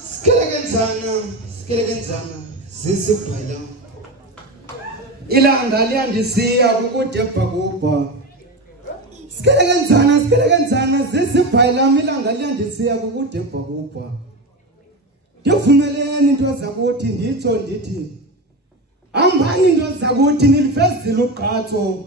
Sikelekenzana sisibhala ilanga liyandisiya kukudebha kubha. Sikelekenzana sisibhala ilanga liyandisiya kukudebha kubha. Ndivumeleni into zakuthi nditsho ndithi hambani into zakuthi nilifezile uqhatso.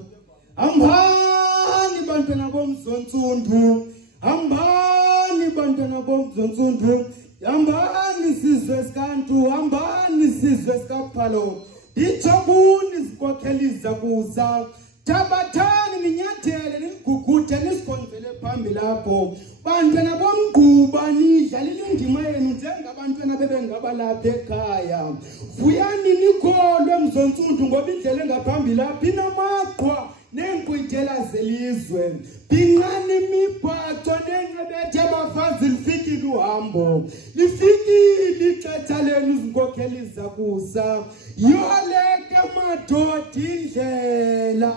Hambani bantwana bomzontsundu, hambani bantwana bomzontsundu, hambani sizwe sikantu, hambani sizwe sikaphalo. Nditshobuni zikhokheli zakuza, thabathani ninyathele niguguthe nisikhonzele phambili lapho. Bantwana bomgquba nidlalile indima yenu njengabantwana bebengabalapha ekhaya. Vuyani nikholwe emzontsundu ngoba indlela engaphambili apha inamaqhwa neenkqwithela zelizwe. Bhinqani imibhaco neencebethe abafazi lifikile uhambo. Lifikile ixesha lenu zinkokheli zakusa. Yoleke madoda indlela.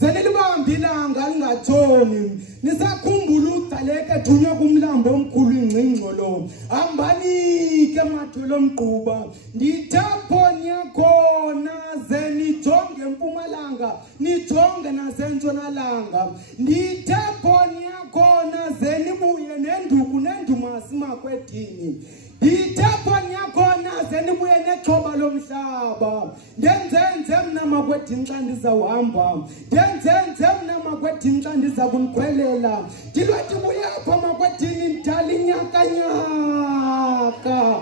Zelibambe ilanga lingatshoni. Nisakhumbula uGcaleka ethunywe kumlambo omkhulu ingcingcolo. Hambani ke matholo mgquba. Ndithapho niyakhona ze nijonge empumalanga, nijonge nasentshonalanga. Ndithapho niyakhona ze nibuye nenduku nendumasi makwedini. Ndithapho niyakhona ze nibuye nexhoba lomhlaba. Ndenzenze mna makwedini xa ndizawuhamba. Ndenzenze mna makwedini xa ndiza kunikhwelela. Ndilwathi buyapha makwedini ndala inyakanyaka.